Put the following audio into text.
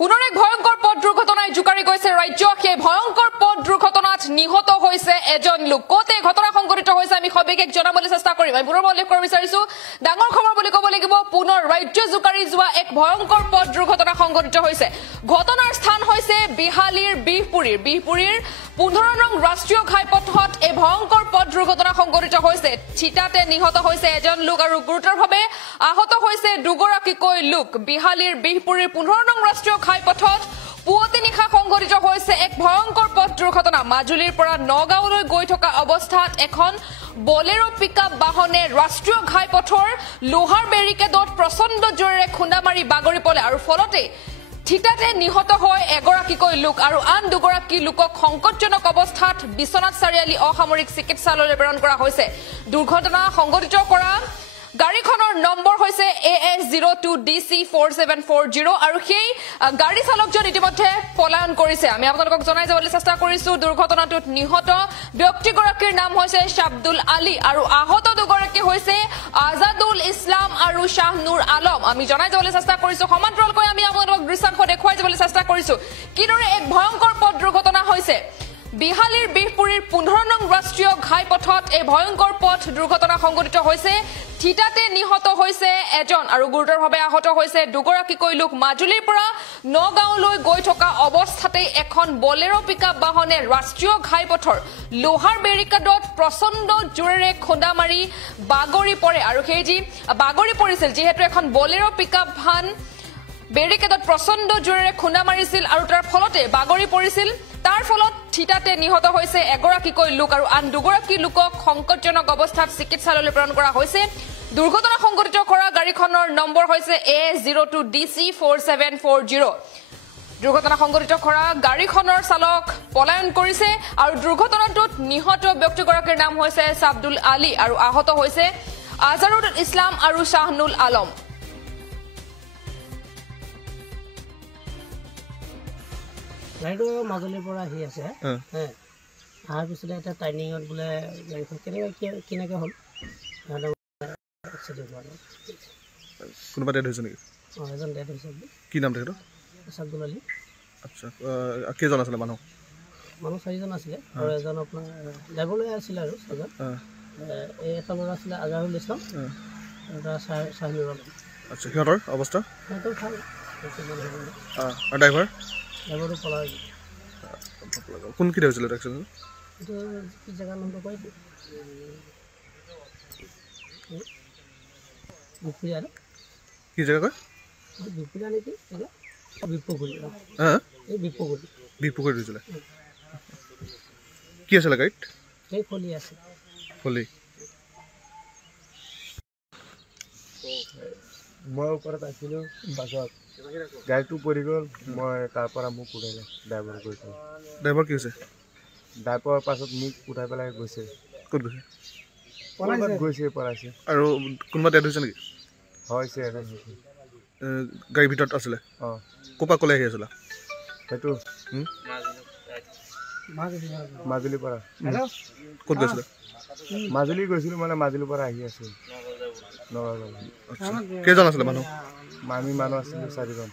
পুনৰ এক ভয়ংকৰ পথ দুৰ্ঘটনাই জুকাৰি গৈছে ৰাজ্যক। এই ভয়ংকৰ পথ দুৰ্ঘটনাত নিহত হৈছে এজন লোক। কতে ঘটনা সংঘটিত হৈছে আমি সবিশেষ জনাবলৈ চেষ্টা কৰিম। আমি পুনৰ উল্লেখ কৰিব বিচাৰিছো, ডাঙৰ খবৰ বুলি ক'ব লাগিব, পুনৰ ৰাজ্য জুকাৰি যোৱা এক ভয়ংকৰ পথ দুৰ্ঘটনা সংঘটিত হৈছে। ঘটনাৰ স্থান হৈছে বিহালীৰ বিহপুৰীৰ 15 নং ৰাষ্ট্ৰীয় ঘাইপথত এই ভয়ংকৰ পথ দুৰ্ঘটনা সংঘটিত হৈছে। চিতাতে নিহত হৈছে এজন লোক আৰু গুৰুতৰভাৱে আহত হৈছে দুগৰাকীকৈ লোক। বিহালীৰ বিহপুৰীৰ 15 নং ৰাষ্ট্ৰীয় ঘাইপথত পুৱতি নিশা সংঘটিত হৈছে এক ভয়ংকৰ পথ দুৰ্ঘটনা। মাজুলীৰ পৰা নগাঁওলৈ গৈ থকা অৱস্থাত এখন বলেৰো পিকআপ বাহনে ৰাষ্ট্ৰীয় ঘাইপথৰ লোহাৰ বেৰিকেডত প্ৰচণ্ড জোৰেৰে খুন্দা মাৰি বাগৰি পৰে আৰু ফলতে ঠিতাতে নিহত হয় এগৰাকীকৈ লোক আৰু আন দুগৰাকী লোকক সংকটজনক অৱস্থাত বিশ্বনাথ চাৰিআলি অসামৰিক চিকিৎসালয়লৈ প্ৰেৰণ কৰা হৈছে। দুৰ্ঘটনা সংঘটিত কৰা গাড়ীখনৰ নম্বৰ হৈছে AS02DC4740 আৰু সেই গাড়ী চালকজন ইতিমধ্যে পলায়ন কৰিছে। আমি আপোনালোকক জনাই যাবলৈ চেষ্টা কৰিছো, দুৰ্ঘটনাটোত নিহত ব্যক্তিগৰাকীৰ নাম হৈছে শাব্দুল আলী আৰু আহত দুগৰাকী হৈছে আজাদুল ইছলাম আৰু শাহনুৰ আলম। আমি জনাই যাবলৈ চেষ্টা কৰিছো, সমান্তৰালকৈ আমি আপোনালোকক দৃশ্যাংশ দেখুৱাই যাবলৈ চেষ্টা কৰিছো কিদৰে এক ভয়ংকৰ পথ দুৰ্ঘটনা হৈছে। বিহালীৰ বিহপুৰীৰ 15 নং ৰাষ্ট্ৰীয় ঘাইপথত এই ভয়ংকৰ পথ দুৰ্ঘটনা সংঘটিত হৈছে। ঠিতাতে নিহত হৈছে এজন আৰু গুৰুতৰভাৱে আহত হৈছে দুগৰাকীকৈ লোক। মাজুলীৰ পৰা নগাঁওলৈ গৈ থকা অৱস্থাতে এখন বলেৰো পিকআপ বাহনে ৰাষ্ট্ৰীয় ঘাইপথৰ লোহাৰ বেৰিকেডত প্ৰচণ্ড জোৰেৰে খুন্দা মাৰি বাগৰি পৰে আৰু সেই যি বাগৰি পৰিছিল, যিহেতু এখন বলেৰো পিকআপ ভান বেৰিকেডত প্ৰচণ্ড জোৰেৰে খুন্দা মাৰিছিল আৰু তাৰ ফলতে বাগৰি পৰিছিল। তাৰ ফলত ঠিতাতে নিহত হৈছে এগৰাকীকৈ লোক আৰু আন দুগৰাকী লোকক সংকটজনক অৱস্থাত চিকিৎসালয়লৈ প্ৰেৰণ কৰা হৈছে। দুৰ্ঘটনা সংঘটিত কৰা গাড়ীখনৰ নম্বৰ হৈছে AS02DC4740। দুৰ্ঘটনা সংঘটিত কৰা গাড়ীখনৰ চালক পলায়ন কৰিছে আৰু দুৰ্ঘটনাটোত নিহত ব্যক্তিগৰাকীৰ নাম হৈছে শাব্দুল আলী আৰু আহত হৈছে আজাৰুল ইছলাম আৰু শাহনুল আলম। গাড়ীটো মাজুলীৰ পৰা আহি আছে, অহাৰ পিছতে এটা টাৰ্ণিঙত বোলে গাড়ীখন কেনেকৈ হ'ল কোনোবা ডেথ হৈছে নেকি? এজন ডেথ হৈছে। কি নাম তেখেতৰ? শাব্দুল আলী। আচ্ছা, কেইজন আছিলে মানুহ? 4জন আছিলে আৰু এজন আপোনাৰ ড্ৰাইভাৰলৈ আছিলে আৰু ছজন। এই এটা ল'ৰা আছিলে আজাৰুল ইছলাম আৰু এটা শাহনুৰ আলম। আচ্ছা, সিহঁতৰ অৱস্থা? সিহঁতৰ ভাল। আৰু ড্ৰাইভাৰ? ড্ৰাইভাৰটো পলাই কোনখিনিতে হৈছিলে এক্সিডেণ্ট? এইটো কি জেগাৰ নামটো কয় বিহপুৰীয়া। কি জেগা কয়? বিহপুৰীয়া নেকি? বিহপুৰী। এই বিহপুৰী। বিহপুৰীত হৈছিলে। কি আছিলে গাড়ীত? সেই ফলি আছে। ফলি। মই ওপৰত আছিলোঁ, পাছত গাড়ীটো পৰি গ'ল। মই তাৰ পৰা মোক উঠাইলে ড্ৰাইভাৰ গৈছে। ড্ৰাইভাৰ কি হৈছে? ড্ৰাইভাৰৰ পাছত মোক উঠাই পেলাই গৈছে। ক'ত গৈছে? গৈছে পলাইছে। আৰু কোনোবা ডেথ হৈছে নেকি? হৈছে এজন হৈছে। গাড়ীৰ ভিতৰত আছিলে? অঁ। ক'ৰ পৰা ক'লে আহি আছিলা? সেইটো মাজুলীৰ পৰা। ক'ত গৈছিলে? মাজুলী গৈছিলোঁ, মানে মাজুলীৰ পৰা আহি আছোঁ নগাঁও। কেইজন আছিলে মানুহ? আমি মানুহ আছিলোঁ 4জন।